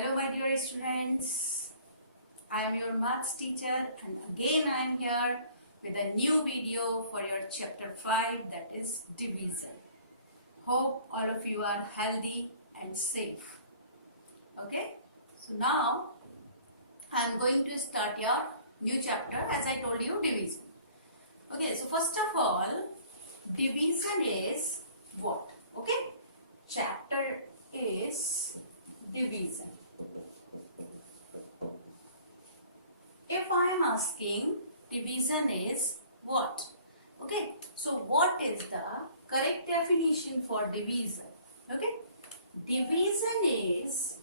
Hello my dear students, I am your maths teacher and again I am here with a new video for your chapter 5, that is division. Hope all of you are healthy and safe. Okay, so now I am going to start your new chapter as I told you, division. Okay, so first of all, division is what? Okay, chapter is division. If I am asking division is what? Okay, so what is the correct definition for division? Okay, division is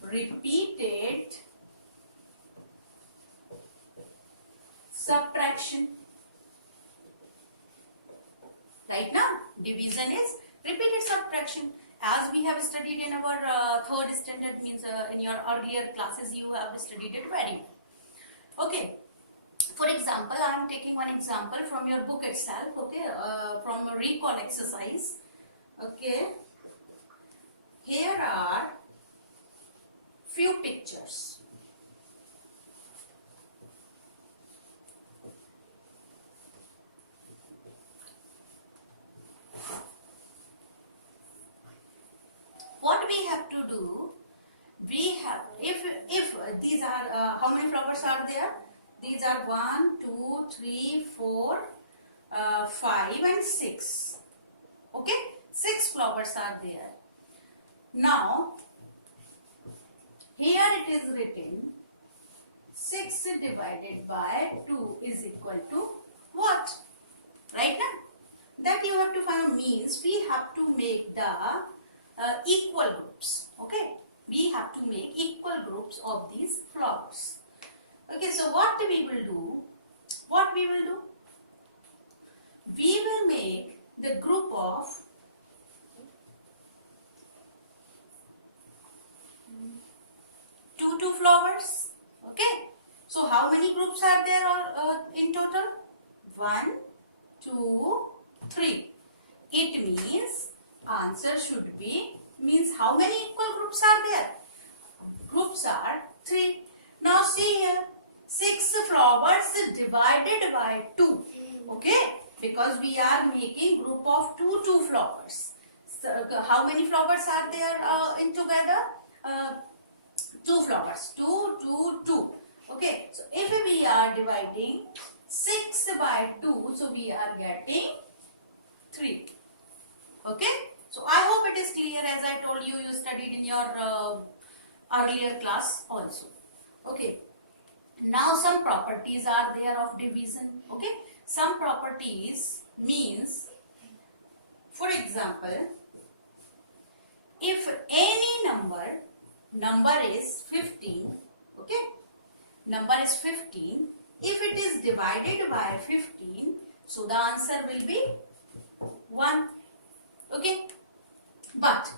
repeated subtraction. Right now, division is repeated subtraction. As we have studied in our third standard, means in your earlier classes you have studied it very well. Okay, for example, I am taking one example from your book itself. Okay, from a recall exercise. Okay, here are few pictures. What we have to do, we have, if these are, how many flowers are there? These are 1, 2, 3, 4, 5 and 6. Okay, 6 flowers are there. Now, here it is written 6 divided by 2 is equal to what? Right now, that you have to find, means we have to make the equal groups. Okay, we have to make equal groups of these flowers. Okay, so what we will do? What we will do? We will make the group of two flowers. Okay, so how many groups are there in total? 1, 2, 3. It means answer should be, means how many equal groups are there? Groups are 3. Now see here, 6 flowers divided by 2. Okay, because we are making group of 2 flowers. So, how many flowers are there in together? 2 flowers. 2. Okay, so if we are dividing 6 by 2, so we are getting 3. Okay, so I hope it is clear. As I told you, you studied in your earlier class also. Okay, now some properties are there of division. Okay, some properties means, for example, if any number is 15, okay, number is 15, if it is divided by 15, so the answer will be 1. Okay, but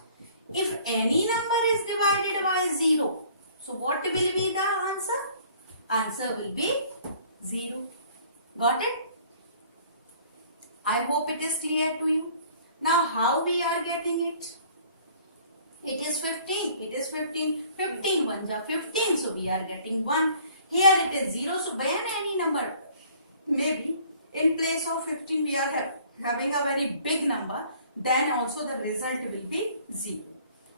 if any number is divided by 0, so what will be the answer? Answer will be 0. Got it? I hope it is clear to you. Now how we are getting it? It is 15. It is 15. 15 ones are 15, so we are getting 1. Here it is 0, so when any number, maybe in place of 15 we are having a very big number, then also the result will be 0.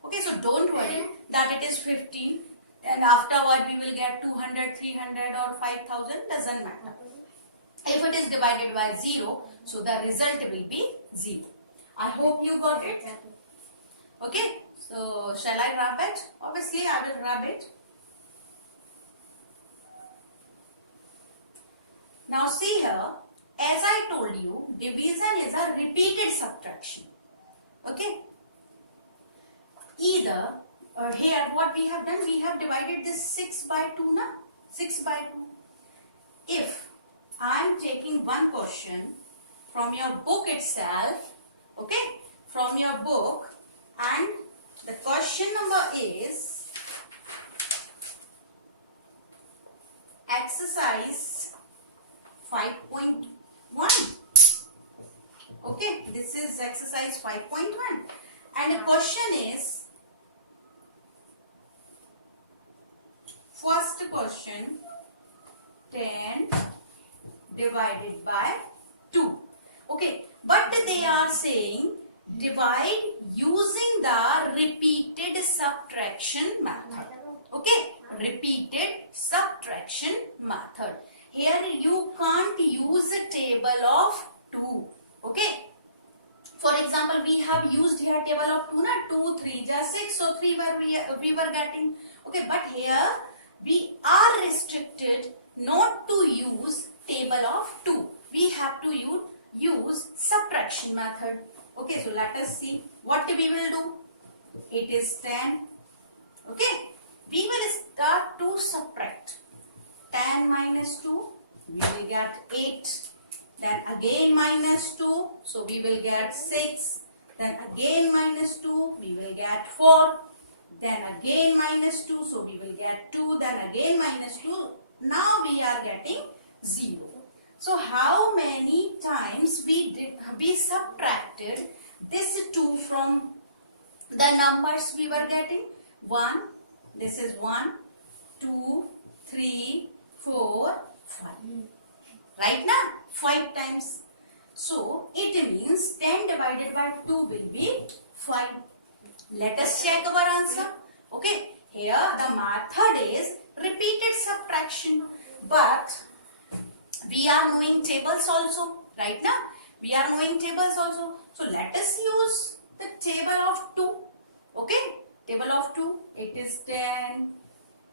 Okay, so don't worry that it is 15 and afterward we will get 200, 300 or 5000, doesn't matter. If it is divided by 0, so the result will be 0. I hope you got it. Okay, so shall I wrap it? Obviously I will wrap it. Now see here, as I told you, division is a repeated subtraction. Okay, either here what we have done, we have divided this 6 by 2 na, 6 by 2. If I am taking one question from your book itself, okay, from your book, and the question number is exercise 5.1. Okay, this is exercise 5.1 and the question is, first question, 10 divided by 2. Okay, but they are saying divide using the repeated subtraction method. Okay, repeated subtraction method. Here you can't use a table of 2. Okay, for example, we have used here table of 2 na, 2 3 ja 6, so 3 we were getting. Okay, but here we are restricted not to use table of 2. We have to use subtraction method. Okay, so let us see what we will do. It is 10. Okay, we will start to subtract. 10 minus 2, we will get 8. Then again minus 2, so we will get 6. Then again minus 2, we will get 4. Then again minus 2, so we will get 2. Then again minus 2. Now we are getting 0. So how many times we subtracted this 2 from the numbers we were getting? 1. This is 1, 2, 3, 4, 5. Right now, 5 times. So it means 10 divided by 2 will be 5. Let us check our answer. Okay, here the method is repeated subtraction, but we are knowing tables also. Right now, we are knowing tables also. So let us use the table of 2. Okay, table of 2. It is 10.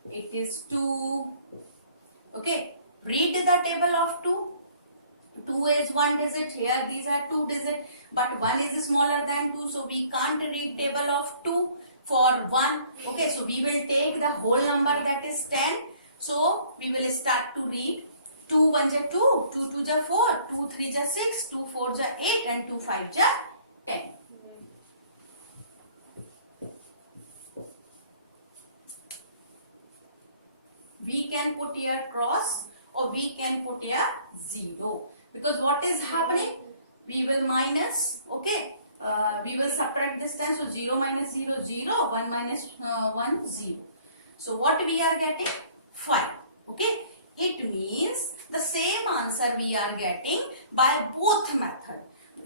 It is 2. Okay, read the table of 2. 2 is 1 digit. Here these are 2 digits, but 1 is smaller than 2, so we can't read table of 2 for 1. Okay, so we will take the whole number, that is 10. So we will start to read. 2 1 ja 2, 2 2 ja 4, 2 3 ja 6, 2 4 ja 8 and 2 5 ja 10. We can put here cross or we can put here 0, because what is happening? We will minus, okay, we will subtract this 10, so 0 minus 0, 0, 1 minus 1, 0. So what we are getting? 5. Okay, it means the same answer we are getting by both method.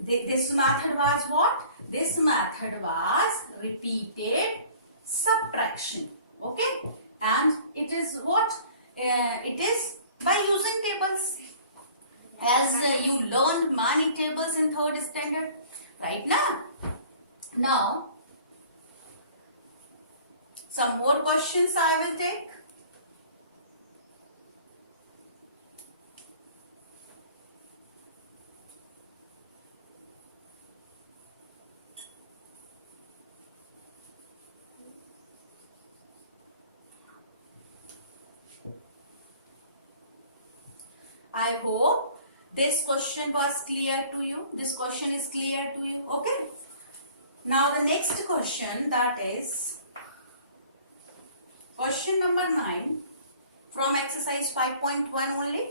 This method was what? This method was repeated subtraction. Okay, and it is what? It is by using tables. As you learned many tables in 3rd standard, right now. Now, some more questions I will take. I hope this question was clear to you. This question is clear to you. Okay. Now the next question, that is question number 9 from exercise 5.1 only.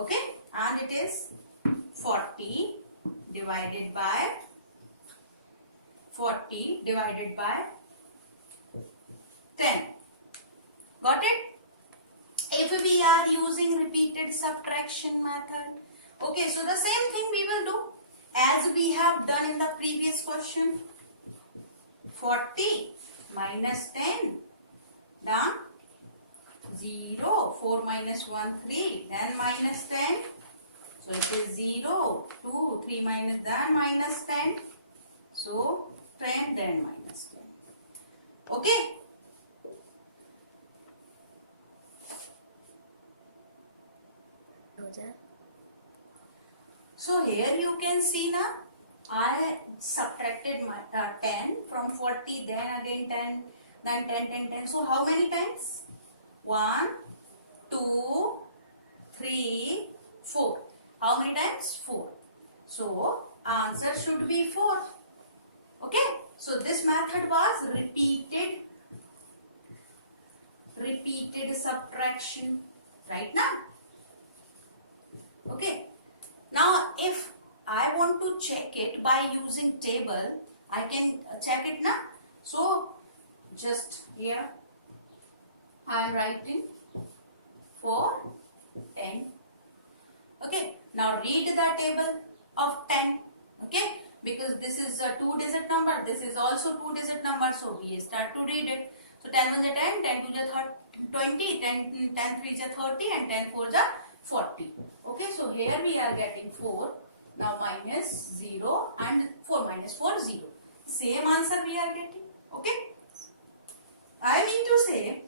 Okay. And it is 40 divided by 10. Got it? If we are using repeated subtraction method, okay, so the same thing we will do as we have done in the previous question. 40 minus 10, done. 0, 4 minus 1, 3, then minus 10. So it is 0, 2, 3 minus, then minus 10. So 10, then minus 10. Okay. So here you can see now, I subtracted my 10 from 40, then again 10, then 10, 10, 10. So how many times? 1, 2, 3, 4. How many times? 4. So answer should be 4. Okay. So this method was repeated subtraction. Right now? Okay. Now if I want to check it by using table, I can check it now. So just here I am writing 4, 10. Okay, now read the table of 10. Okay, because this is a 2-digit number, this is also 2-digit number, so we start to read it. So 10 1 is 10, 10 2 is 20, 10 3 is 30, and 10 4 is 40. Okay, so here we are getting 4. Now minus 0 and 4 minus 4 0. Same answer we are getting. Okay, I mean to say,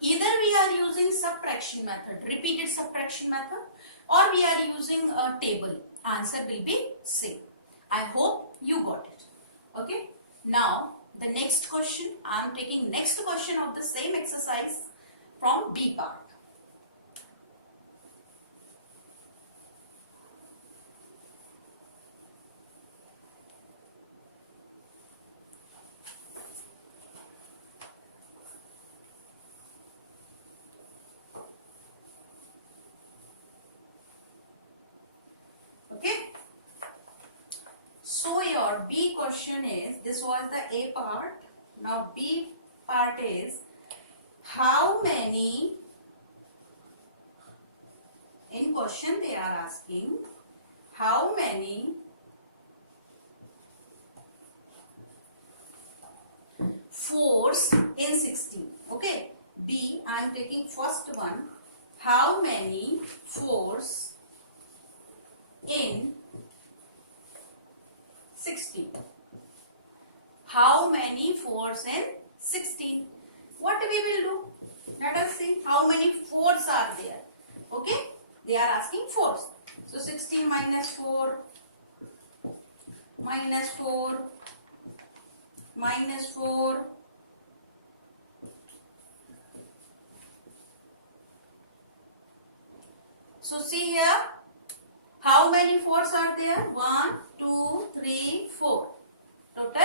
either we are using subtraction method, repeated subtraction method, or we are using a table. Answer will be same. I hope you got it. Okay. Now the next question, I am taking next question of the same exercise from B part. Okay, so your B question is, this was the A part, now B part is, how many, in question they are asking, how many 4s in 16? Okay, B, I am taking first one, how many 4s in 16? How many 4s in 16? What we will do? Let us see how many 4s are there. Okay, they are asking 4s. So 16 minus 4, minus 4, minus 4. So see here, how many 4s are there? 1, 2, 3, 4. Total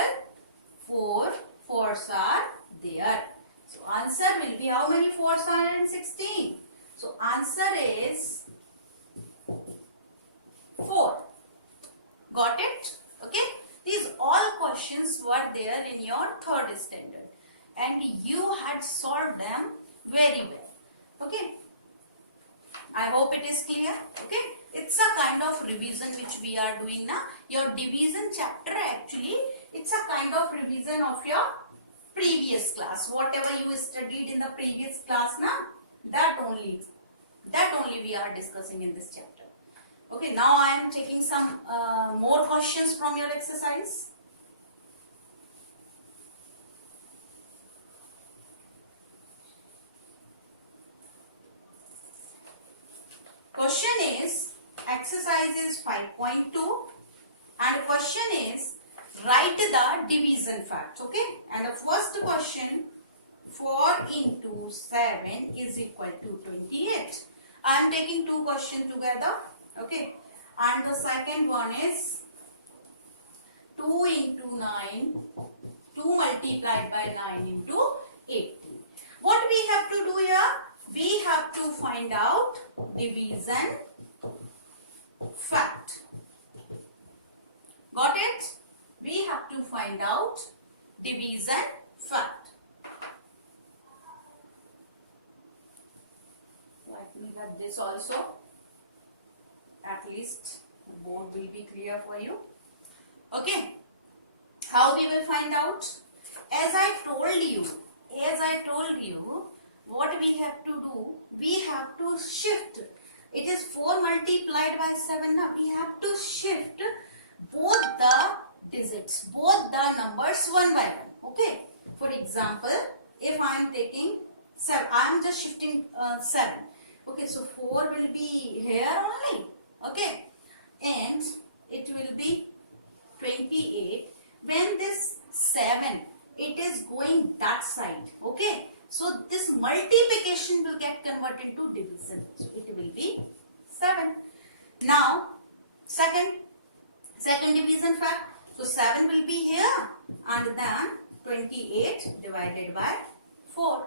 4 4s are there. So answer will be, how many 4s are in 16? So answer is 4. Got it? Okay. These all questions were there in your 3rd standard and you had solved them very well. Okay. I hope it is clear. Okay. It's a kind of revision which we are doing now. Your division chapter actually, it's a kind of revision of your previous class. Whatever you studied in the previous class now, that only we are discussing in this chapter. Okay, now I am taking some more questions from your exercise. Question is, exercise is 5.2 and question is, write the division fact. Okay, and the first question, 4 into 7 is equal to 28. I am taking two questions together. Okay, and the second one is 2 into 9, 2 multiplied by 9 into 18. What we have to do here? We have to find out division fact. Got it? We have to find out division fact. Let me have this also. At least the board will be clear for you. Okay. How we will find out? As I told you, what we have to do? We have to shift. It is 4 multiplied by 7. Now we have to shift both the digits, both the numbers one by one. Okay. For example, if I am taking 7, I am just shifting 7. Okay, so 4 will be here only. Okay, and it will be 28. When this 7, it is going that side. Okay, so this multiplication will get converted to division. So it will be 7. Now, second division fact. So 7 will be here and then 28 divided by 4.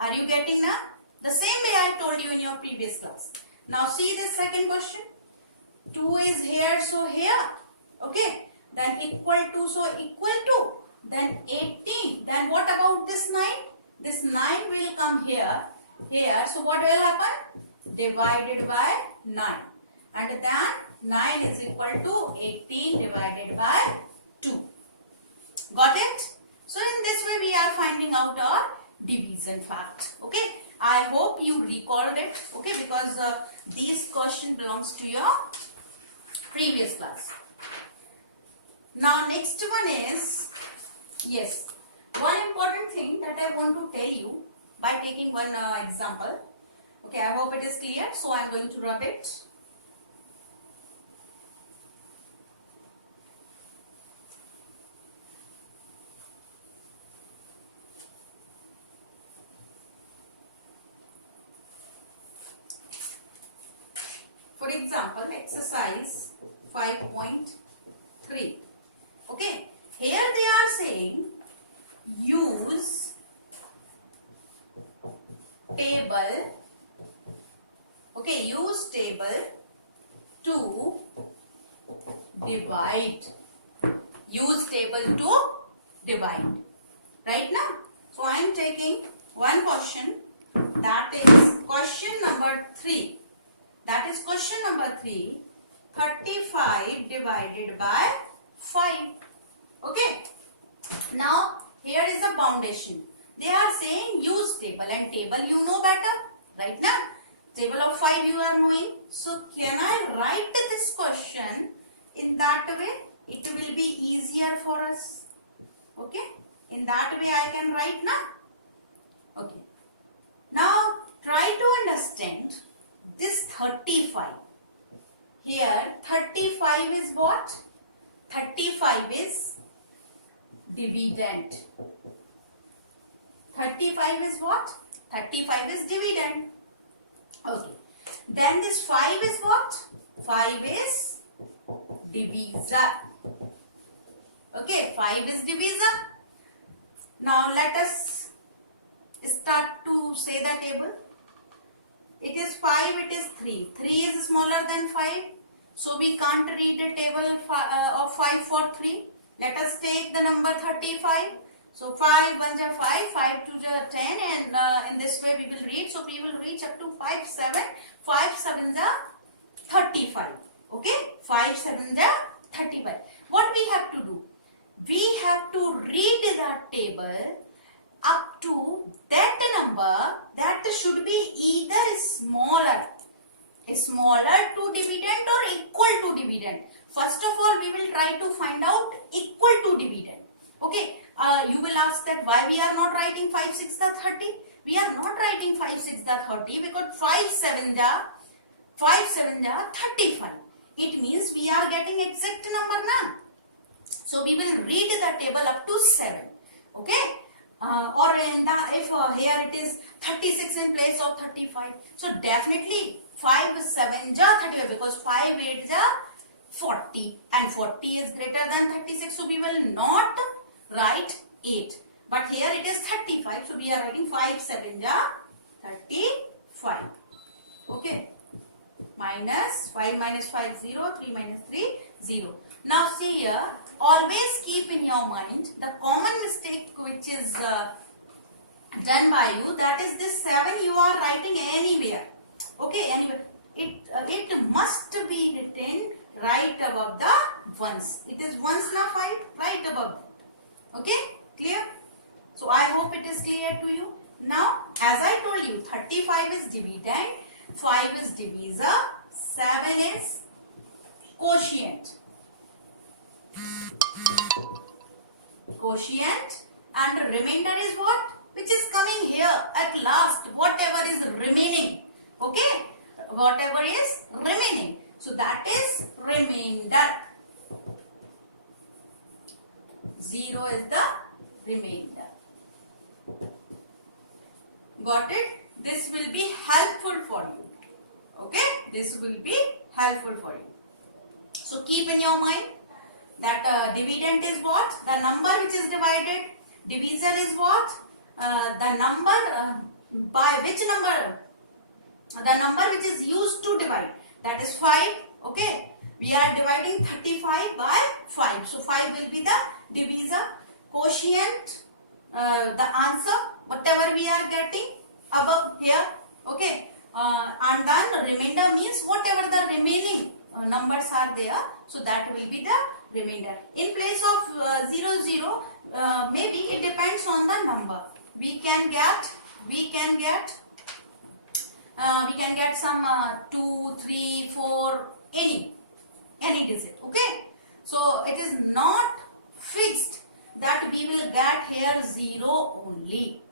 Are you getting now? The same way I told you in your previous class. Now see this second question. 2 is here, so here. Okay. Then equal to, so equal to. Then 18. Then what about this 9? This 9 will come here. Here. So what will happen? Divided by 9. And then 9 is equal to 18 divided by 2. Got it? So in this way we are finding out our division fact. Okay. I hope you recalled it. Okay. Because these question belongs to your previous class. Now next one is, yes, one important thing that I want to tell you by taking one example. Okay, I hope it is clear. So I am going to rub it. For example, exercise 5.3. Okay, here they are saying use table. Okay, use table to divide. Use table to divide. Right now? So I am taking one question, that is question number 3. That is question number 3. 35 divided by 5. Okay. Now here is the foundation. They are saying use table, and table you know better. Right now? Table of 5 you are knowing. So can I write this question in that way? It will be easier for us. Okay. In that way I can write now. Okay. Now try to understand this 35. Here 35 is what? 35 is dividend. 35 is what? 35 is dividend. Okay. Then this 5 is what? 5 is divisor. Okay, 5 is divisor. Now let us start to say the table. It is 5, it is 3. 3 is smaller than 5. So we can't read a table of 5 for 3. Let us take the number 35. So 5 1 ja 5, 5 2 ja 10, and in this way we will read. So we will reach up to 5 7, 5 7 ja 35. Okay, 5 7 ja 35. What we have to do? We have to read the table up to that number that should be either smaller to dividend or equal to dividend. First of all, we will try to find out equal to dividend. Okay, you will ask that why we are not writing 5 6 the 30. We are not writing 5 6 the 30 because 5 7 ja 35. It means we are getting exact number now. So we will read the table up to 7. Okay. Or in the, if here it is 36 in place of 35. So definitely 5 7 ja 35 because 5 8 ja 40 and 40 is greater than 36. So we will not write 8. But here it is 35. So we are writing 5 7 ja 35. Okay. Minus 5 minus 5 0, 3 minus 3 0. Now see here, always keep in your mind the common mistake which is done by you, that is this 7 you are writing anywhere. Okay, anywhere. It must be written right above the ones. It is ones now 5, right above that. Okay, clear? So I hope it is clear to you. Now as I told you, 35 is dividend, 5 is divisor, 7 is quotient. Quotient, and remainder is what? Which is coming here at last, whatever is remaining. Okay, whatever is remaining. So that is remainder. 0 is the remainder. Got it? This will be helpful for you. Okay, this will be helpful for you. So keep in your mind that dividend is what? The number which is divided. Divisor is what? The number by which number? The number which is used to divide. that is 5. Okay, we are dividing 35 by 5, so 5 will be the divisor. Quotient, the answer whatever we are getting above here. Okay, and then remainder means whatever the remaining numbers are there, so that will be the remainder. In place of 0 0, maybe it depends on the number. We can get some 2, 3, 4, any digit. Okay, so it is not fixed that we will get here 0 only.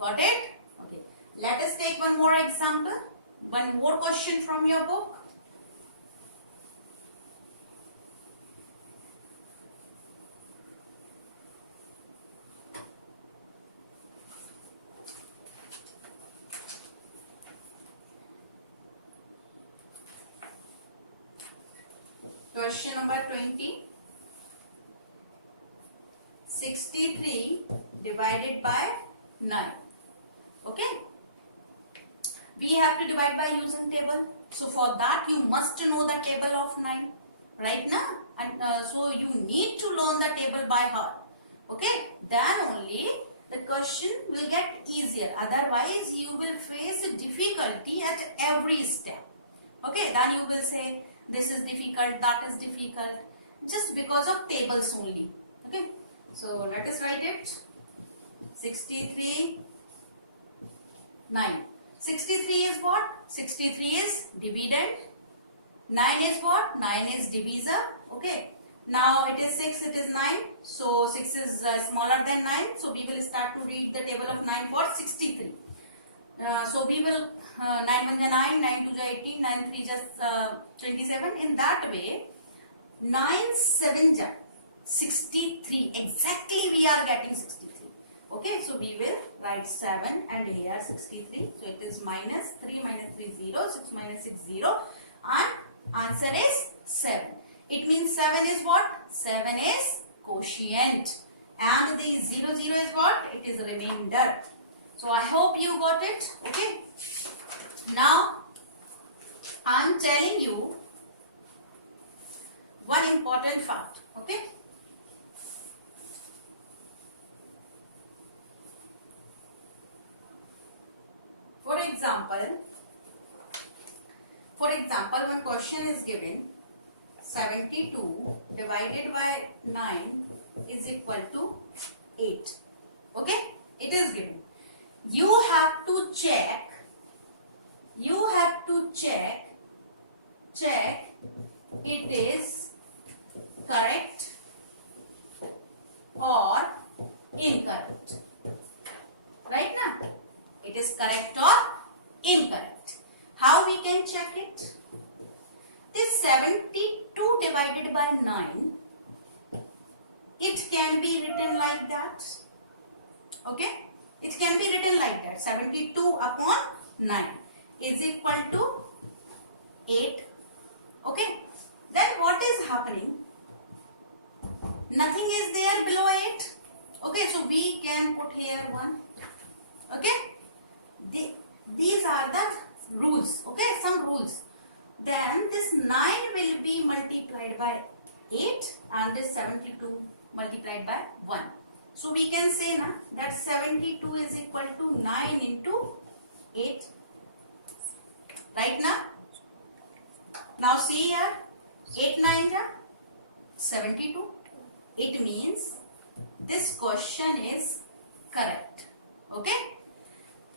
Got it? Okay, let us take one more example, one more question from your book. Question number 20. 63 divided by 9. Okay. We have to divide by using table. So for that you must know the table of 9. Right now. And so you need to learn the table by heart. Okay. Then only the question will get easier. Otherwise you will face difficulty at every step. Okay. Then you will say this is difficult, that is difficult, just because of tables only. Okay, so let us write it. 63, 9. 63 is what? 63 is dividend. 9 is what? 9 is divisor. Okay, now it is 6, it is 9. So 6 is smaller than 9. So we will start to read the table of 9 for 63. So we will 9 1 9, 9 2 18, 9 3 just 27. In that way, 9 7 63. Exactly we are getting 63. Okay, so we will write 7 and here 63. So it is minus 3 minus 3 0, 6 minus 6 0, and answer is 7. It means 7 is what? 7 is quotient, and the 0 0 is what? It is remainder. So I hope you got it. Okay. Now I am telling you one important fact. Okay. For example, one question is given: 72 divided by 9 is equal to 8. Okay. It is given. You have to check it is correct or incorrect. Right now, it is correct or incorrect. How we can check it? This 72 divided by 9, it can be written like that. Okay, it can be written like that. 72 upon 9 is equal to 8. Okay, then what is happening? Nothing is there below 8. Okay, so we can put here 1. Okay, these are the rules. Okay, some rules. Then this 9 will be multiplied by 8 and this 72 multiplied by 1. So we can say now that 72 is equal to 9 into 8. Right now? Now see here, 8 9 ja 72. It means this question is correct. Okay?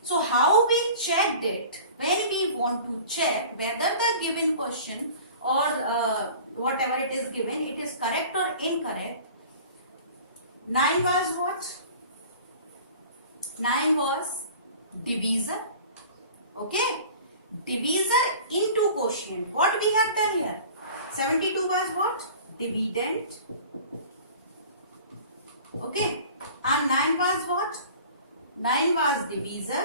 So how we checked it? When we want to check whether the given question or whatever it is given, it is correct or incorrect. 9 was what? 9 was divisor. Okay? Divisor into quotient. What we have done here? 72 was what? Dividend. Okay? And 9 was what? 9 was divisor.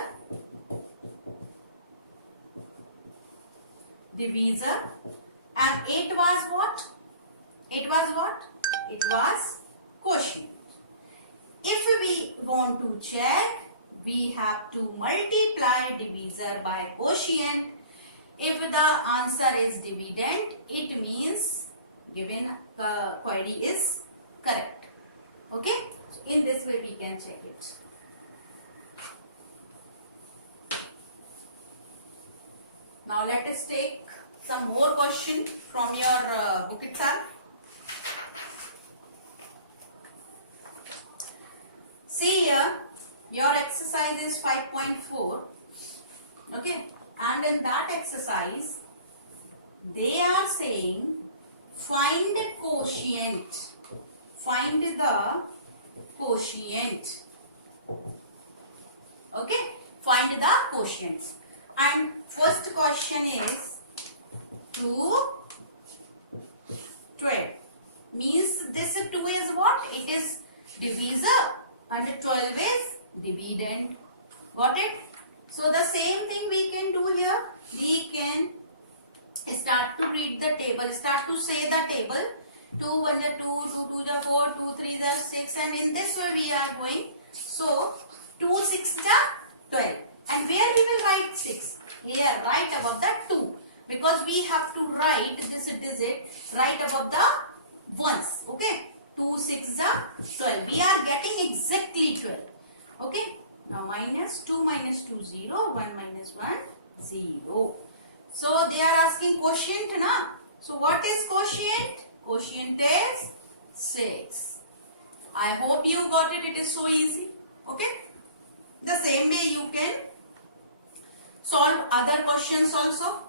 Divisor. And 8 was what? 8 was what? It was quotient. If we want to check, we have to multiply divisor by quotient. If the answer is dividend, it means given query is correct. Okay, so in this way we can check it. Now let us take some more question from your book itself. See here, your exercise is 5.4. Okay, and in that exercise they are saying find the quotient. Find the quotient. Okay, find the quotients. And first question is 2, 12. Means this 2 is what? It is divisor and 12 is dividend. Got it? So the same thing we can do here. We can start to read the table. Start to say the table. 2 1 2, 2 2 4, 2 3 6, and in this way we are going. So 2 6 12. And where we will write 6? Here, right above the 2. Because we have to write this digit right above the ones. Okay? 2 6 12. We are getting exactly 12. Okay? Now minus 2 minus 2 0. 1 minus 1 0. So they are asking quotient na. So what is quotient? Quotient is 6. I hope you got it. It is so easy. Okay? The same way you can solve other questions also.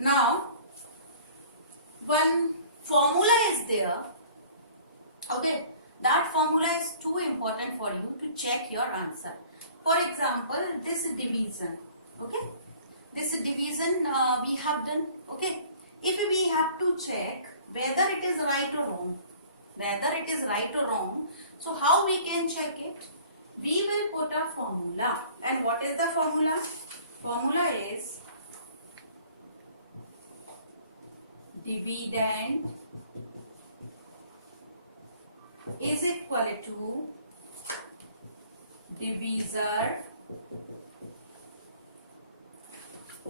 Now, one formula is there. Okay, that formula is too important for you to check your answer. For example, this division. Okay, this division we have done. Okay, if we have to check whether it is right or wrong, so how we can check it? We will put a formula. And what is the formula? Formula is dividend is equal to divisor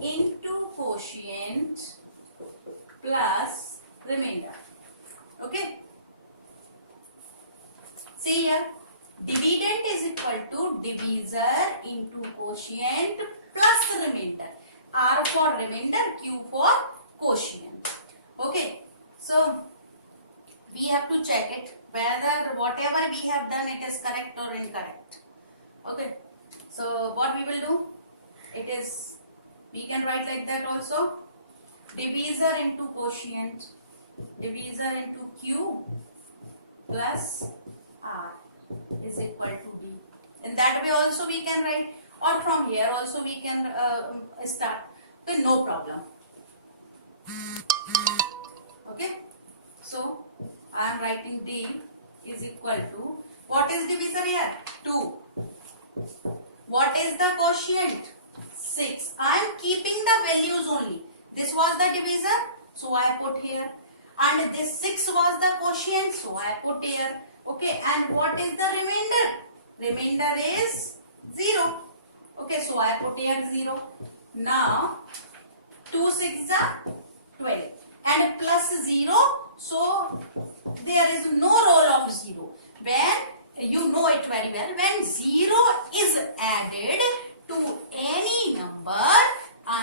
into quotient plus remainder. Okay. See here. Dividend is equal to divisor into quotient plus remainder. R for remainder, Q for quotient. Okay. So, we have to check it whether whatever we have done it is correct or incorrect. Okay. So, what we will do? It is, we can write like that also. Divisor into quotient. Divisor into Q plus R is equal to B. In that way also we can write, or from here also we can start. Okay, no problem. Okay, so I am writing D is equal to, what is divisor here? 2. What is the quotient? 6. I am keeping the values only. This was the divisor, so I put here. And this 6 was the quotient, so I put here. Okay, and what is the remainder? Remainder is 0. Okay, so I put here 0. Now, 2 6 are 12. And plus 0, so there is no role of 0. When, you know it very well, when 0 is added to any number,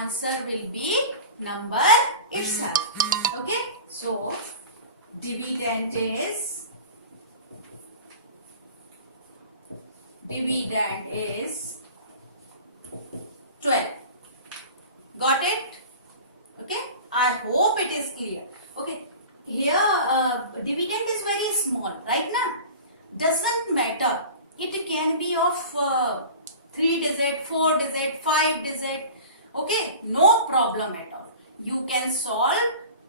answer will be number itself. Okay, so dividend is 12. Got it? Okay, I hope it is clear. Okay, here dividend is very small, right now? Doesn't matter. It can be of 3 digit, 4 digit, 5 digit. Okay, no problem at all. You can solve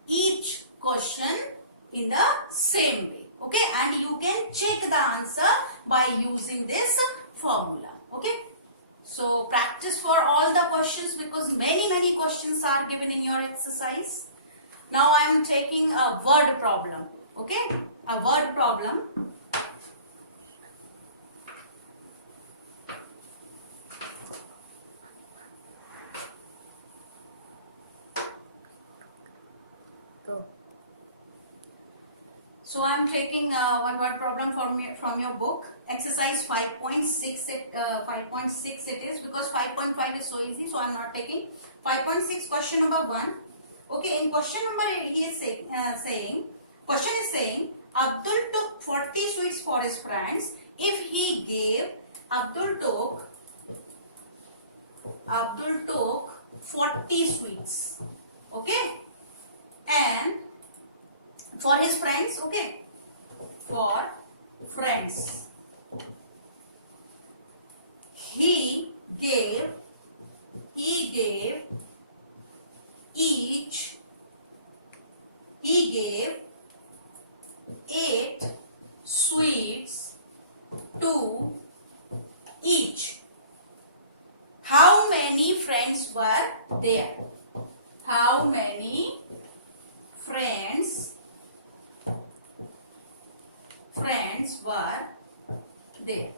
each question in the same way. Okay, and you can check the answer by using this formula. Okay, so practice for all the questions because many questions are given in your exercise. Now I am taking a word problem. Okay, a word problem. So I am taking one word problem from your book. Exercise 5.6 it is, because 5.5 is so easy, so I am not taking. 5.6 question number 1. Okay, in question number 8 he is saying question is saying Abdul took 40 sweets for his friends. If he gave Abdul took 40 sweets, okay, and for his friends, okay, for friends he gave each 8 sweets to each. How many friends were there? How many friends were there?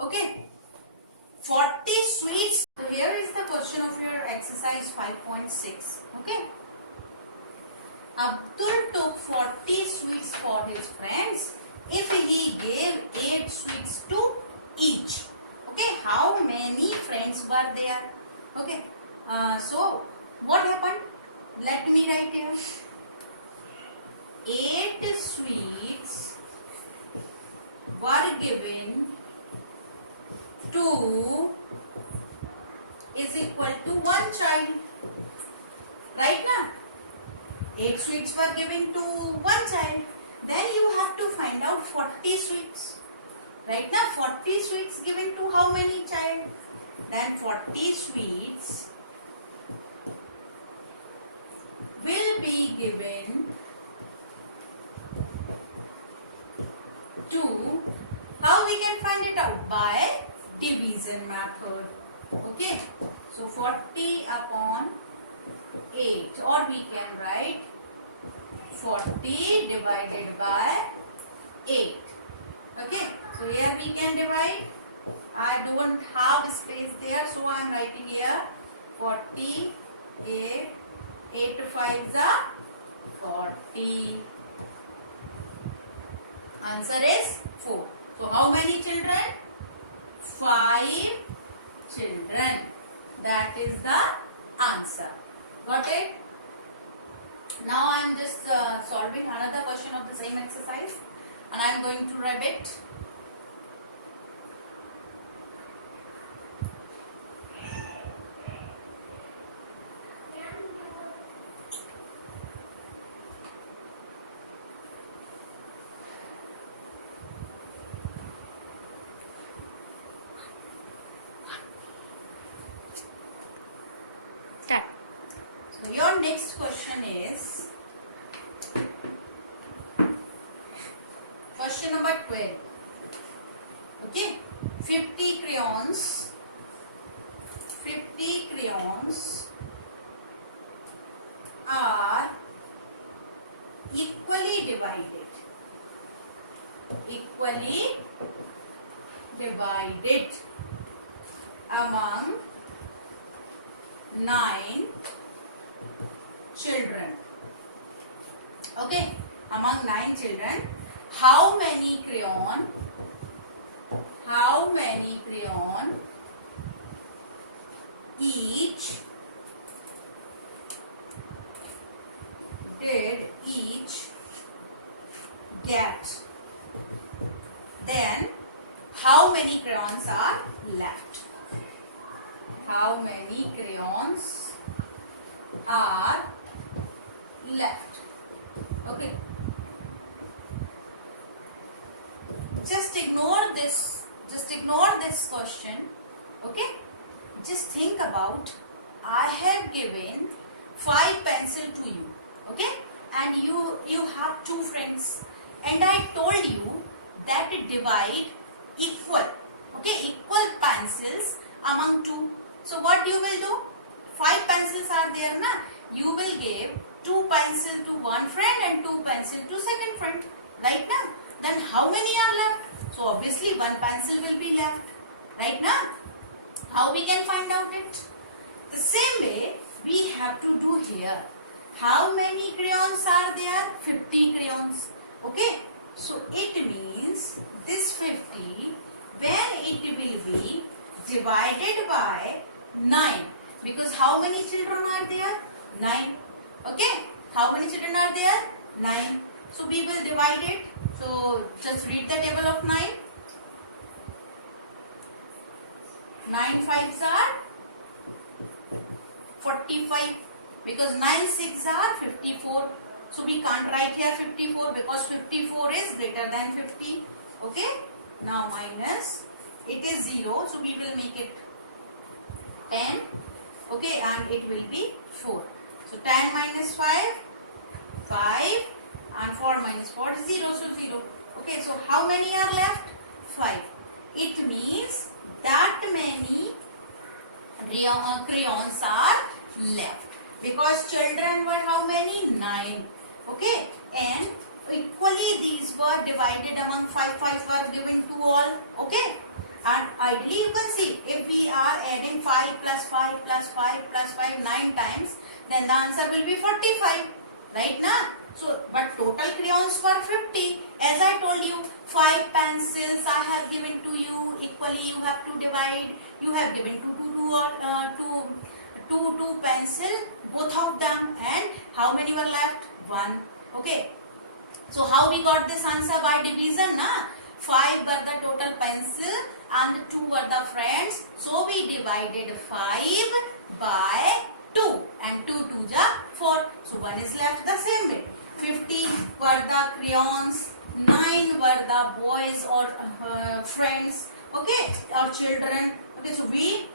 Okay, 40 sweets. So here is the question of your exercise 5.6. okay, Abdul took 40 sweets for his friends. If he gave 8 sweets to each, okay, how many friends were there? Okay, so what happened? Let me write here. 8 sweets were given to is equal to 1 child. Right now, 8 sweets were given to 1 child. Then you have to find out 40 sweets. Right now, 40 sweets given to how many child? Then 40 sweets will be given to, how we can find it out? By division method. Okay, so 40 upon 8, or we can write 40 divided by 8. Okay, so here we can divide. I don't have space there, so I am writing here 40, 8 to 5 is 40. Answer is 4. So how many children? 5 children. That is the answer. Got it? Now I am just solving another question of the same exercise, and I am going to rub it. So your next question is question number 12. Okay, 50 crayons are equally divided among 9 children. Okay, among 9 children, how many crayon each did each get? Then how many crayons are left? How many crayons are left? Okay, just ignore this question. Okay, just think about, I have given 5 pencil to you, okay, and you have 2 friends, and I told you that divide equal pencils among 2. So what you will do? 5 pencils are there, na? You will give 2 pencil to one friend and 2 pencil to second friend, right now? Then how many are left? So obviously 1 pencil will be left, right now? How we can find out it? The same way we have to do here. how many crayons are there? 50 crayons. Okay. So it means this 50, when it will be divided by 9. Because how many children are there? 9. Okay. How many children are there? 9. So we will divide it. So just read the table of 9. 9 fives are 45, because 9 6 are 54. So we can't write here 54 because 54 is greater than 50. Okay. Now minus, it is 0. So we will make it 10. Okay. And it will be 4. So 10 minus 5, 5. And 4 minus 4 is 0. So 0. Okay. So how many are left? 5. It means that many crayons are left, because children were how many? 9. Okay. And equally these were divided among 5. 5 were given to all. Okay. And ideally you can see, if we are adding 5 plus 5 plus 5 plus 5 9 times, then the answer will be 45. Right now? So, but total crayons were 50. As I told you, 5 pencils I have given to you. Equally you have to divide. You have given two pencil, both of them, and how many were left? 1. Okay. So how we got this answer? By division, na? 5 were the total pencil and 2 were the friends. So we divided 5 by 2, and 2 2 ja 4. So 1 is left the same way. 50 were the crayons, 9 were the boys or friends, okay, or children. Okay, so we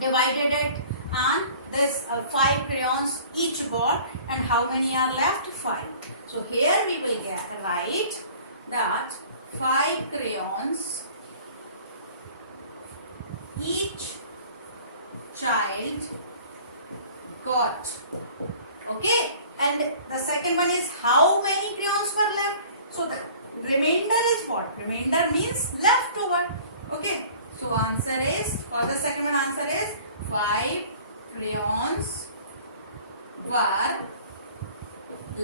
divided it, and this 5 crayons each got, and how many are left? 5. So here we will write that 5 crayons each child got. Okay. And the second one is how many crayons were left. So the remainder is what? Remainder means leftover. Okay. So answer is, for the second one, answer is 5 crayons were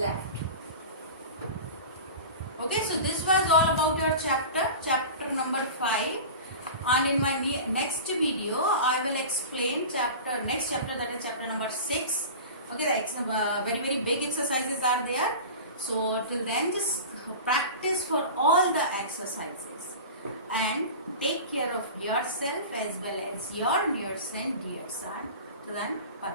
left. Okay. So this was all about your chapter number 5. And in my next video, I will explain next chapter, that is chapter number 6. Okay, very big exercises are there. So till then, just practice for all the exercises and take care of yourself as well as your nears and dears. So then, bye.